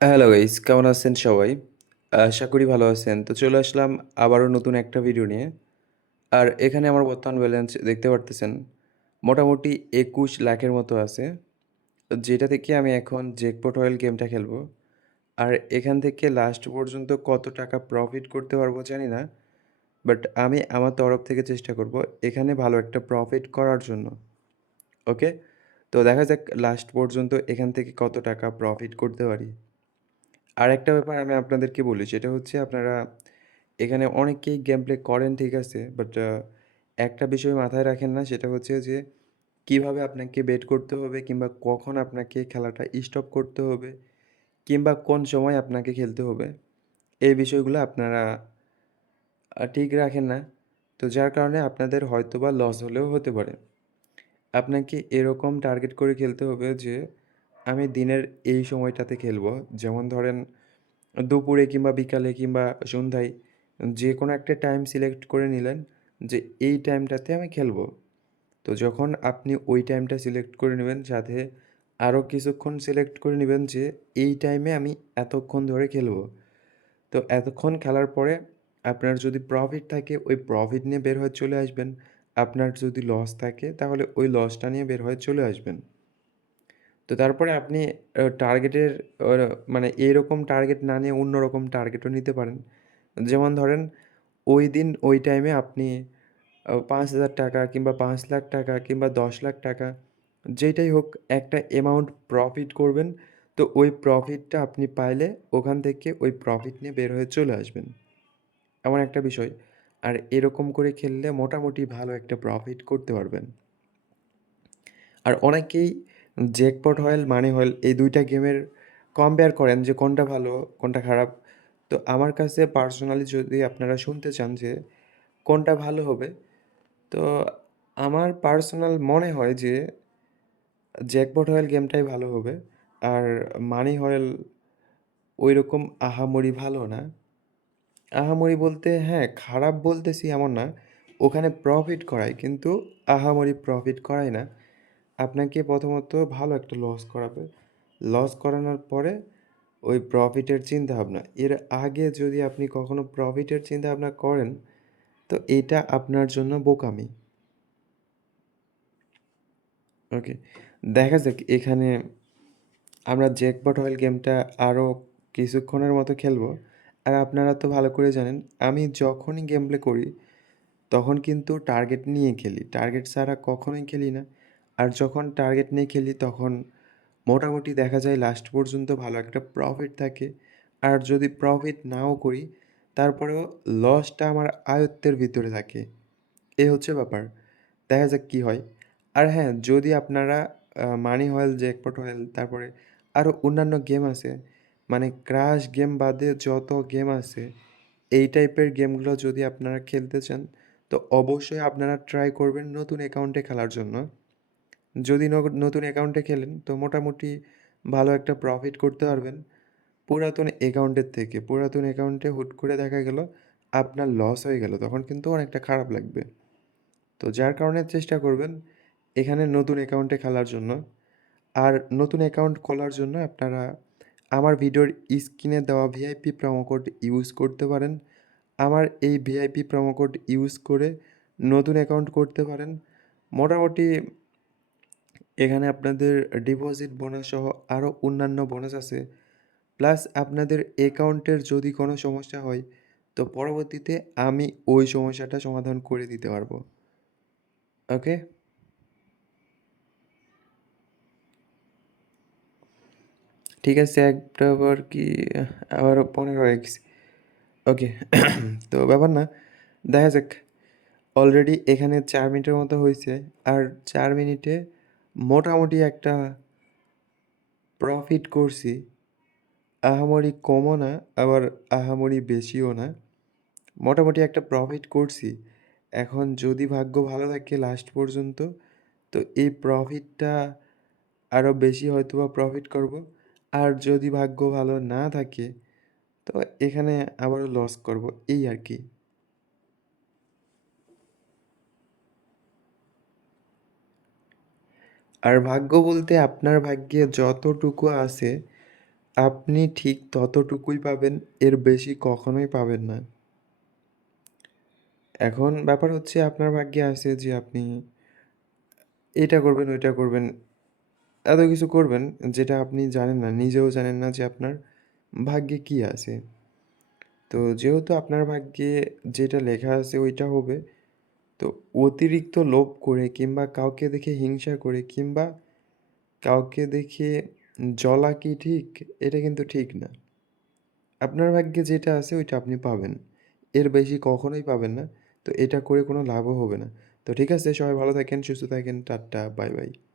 Hello guys, কেমন আছেন সবাই? আশা করি ভালো আছেন। তো চলে আসলাম আবারও নতুন একটা ভিডিও নিয়ে। আর এখানে আমার বর্তমান ব্যালেন্স দেখতে পারতেছেন। মোটামুটি ২১,০০,০০০ মতো আছে। যেটা থেকে আমি এখন জ্যাকপট ওয়েল গেমটা খেলবো। আর এখান থেকে লাস্ট পর্যন্ত কত টাকা প্রফিট করতে পারবো জানি না। বাট আমি আমার তরফ থেকে চেষ্টা করব এখানে ভালো একটা প্রফিট করার জন্য। ওকে? তো দেখা যাক লাস্ট পর্যন্ত এখান থেকে কত টাকা প্রফিট করতে পারি। আরেকটা ব্যাপার আমি আপনাদেরকে বলি সেটা হচ্ছে আপনারা এখানে অনেকেই গেম প্লে করেন ঠিক আছে। বাট একটা বিষয় মাথায় রাখেন না সেটা হচ্ছে যে কিভাবে আপনাকে বেট করতে হবে কিংবা কখন আপনাকে খেলাটা স্টপ করতে হবে কিংবা কোন সময় আপনাকে খেলতে হবে। এই বিষয়গুলো আপনারা ঠিক রাখেন না। তো যার কারণে আপনাদের হয়তোবা লস হলেও হতে পারে। আপনাকে এরকম টার্গেট করে খেলতে হবে যে আমি দিনের এই সময়টাতে খেলবো। যেমন ধরেন দুপুরে কিংবা বিকালে কিংবা সন্ধ্যায় যে কোনো একটা টাইম সিলেক্ট করে নিলেন যে এই টাইমটাতে আমি খেলবো। তো যখন আপনি ওই টাইমটা সিলেক্ট করে নেবেন সাথে আরও কিছুক্ষণ সিলেক্ট করে নেবেন যে এই টাইমে আমি এতক্ষণ ধরে খেলবো। তো এতক্ষণ খেলার পরে আপনার যদি প্রফিট থাকে ওই প্রফিট নিয়ে বের হয়ে চলে আসবেন। আপনার যদি লস থাকে তাহলে ওই লসটা নিয়ে বের হয়ে চলে আসবেন। তো তারপরে আপনি টার্গেটের অ মানে এইরকম টার্গেট না নিয়ে অন্যরকম টার্গেটও নিতে পারেন। যেমন ধরেন ওই দিন ওই টাইমে আপনি ৳৫,০০০ কিংবা ৳৫,০০,০০০ কিংবা ৳১০,০০,০০০ যেইটাই হোক একটা অ্যামাউন্ট প্রফিট করবেন। তো ওই প্রফিটটা আপনি পাইলে ওখান থেকে ওই প্রফিট নিয়ে বের হয়ে চলে আসবেন। এমন একটা বিষয়। আর এরকম করে খেললে মোটামুটি ভালো একটা প্রফিট করতে পারবেন। আর অনেকেই জ্যাকপট হয়েল, মানি হয়েল এই ২ টা গেমের কম্পেয়ার করেন যে কোনটা ভালো, কোনটা খারাপ। তো আমার কাছে পার্সোনালি যদি আপনারা শুনতে চান যে কোনটা ভালো হবে, তো আমার পার্সোনাল মনে হয় যে জ্যাকপট হয়েল গেমটাই ভালো হবে। আর মানি হয়েল ঐরকম আহামরি ভালো না। আহামরি বলতে হ্যাঁ, খারাপ বলতেছি এমন না। ওখানে প্রফিট করায় কিন্তু আহামরি প্রফিট করায় না। আপনাকে প্রথমত ভালো একটা লস করাবে। লস করানোর পরে ওই প্রফিটের চিন্তাভাবনা। এর আগে যদি আপনি কখনো প্রফিটের চিন্তাভাবনা করেন, তো এটা আপনার জন্য বোকামি। ওকে। দেখা যাক এখানে আমরা জ্যাকপট হয়েল গেমটা আরও কিছুক্ষণের মতো খেলবো। আর আপনারা তো ভালো করে জানেন, আমি যখনই গেম প্লে করি তখন কিন্তু টার্গেট নিয়ে খেলি। টার্গেট ছাড়া কখনোই খেলি না। আর যখন টার্গেট নিয়ে খেলি তখন মোটামুটি দেখা যায় লাস্ট পর্যন্ত ভালো একটা প্রফিট থাকে। আর যদি প্রফিট নাও করি তারপরেও লসটা আমার আয়ত্তের ভিতরে থাকে। এই হচ্ছে ব্যাপার। দেখা যাক কী হয়। আর হ্যাঁ, যদি আপনারা মানি হয়েল, জ্যাকপট হয়েল তারপরে আরও অন্যান্য গেম আছে। মানে ক্রাশ গেম বাদে যত গেম আছে এই টাইপের গেমগুলো যদি আপনারা খেলতে চান, তো অবশ্যই আপনারা ট্রাই করবেন নতুন অ্যাকাউন্টে খেলার জন্য। যদি নতুন অ্যাকাউন্টে খেলেন, তো মোটামুটি ভালো একটা প্রফিট করতে পারবেন। পুরাতন অ্যাকাউন্টের থেকে, পুরাতন অ্যাকাউন্টে হুট করে দেখা গেল আপনার লস হয়ে গেল, তখন কিন্তু অনেকটা খারাপ লাগবে। তো যার কারণে চেষ্টা করবেন এখানে নতুন অ্যাকাউন্টে খেলার জন্য। আর নতুন অ্যাকাউন্ট খোলার জন্য আপনারা আমার ভিডিওর স্ক্রিনে দেওয়া ভিআইপি প্রোমো কোড ইউজ করতে পারেন। আমার এই ভিআইপি প্রোমো কোড ইউজ করে নতুন অ্যাকাউন্ট করতে পারেন। মোটামুটি এখানে আপনাদের ডিপোজিট বোনাস সহ আরও অন্যান্য বোনাস আছে। প্লাস আপনাদের অ্যাকাউন্টের যদি কোনো সমস্যা হয়, তো পরবর্তীতে আমি ওই সমস্যাটা সমাধান করে দিতে পারবো। ওকে? ঠিক আছে, একটা আবার কি আবারও 15 হয়ে গেছে। ওকে। তো ব্যাপার না। দেখা যাক। অলরেডি এখানে ৪ মিনিটের মতো হইছে। আর ৪ মিনিটে মোটামুটি একটা প্রফিট করছি। আহামরি কমও না, আবার আহামরি বেশিও না। মোটামুটি একটা প্রফিট করছি। এখন যদি ভাগ্য ভালো থাকে লাস্ট পর্যন্ত, তো এই প্রফিটটা আরও বেশি হয়তোবা প্রফিট করব। আর যদি ভাগ্য ভালো না থাকে, তো এখানে আবারও লস করব। এই আর কি। আর ভাগ্য বলতে আপনার ভাগ্যে যতটুকু আছে আপনি ঠিক ততটুকুই পাবেন, এর বেশি কখনোই পাবেন না। এখন ব্যাপার হচ্ছে আপনার ভাগ্যে আছে যে আপনি এটা করবেন, ওইটা করবেন, এত কিছু করবেন যেটা আপনি জানেন না, নিজেও জানেন না যে আপনার ভাগ্যে কি আছে। তো যেহেতু আপনার ভাগ্যে যেটা লেখা আছে ওইটা হবে, তো অতিরিক্ত লোভ করে কিংবা কাউকে দেখে হিংসা করে কিংবা কাউকে দেখে জ্বলা কি ঠিক? এটা কিন্তু ঠিক না। আপনার ভাগ্যে যেটা আছে ওইটা আপনি পাবেন। এর বেশি কখনোই পাবেন না। তো এটা করে কোনো লাভও হবে না। তো ঠিক আছে, সবাই ভালো থাকেন, সুস্থ থাকেন। Ta-ta, bye, by.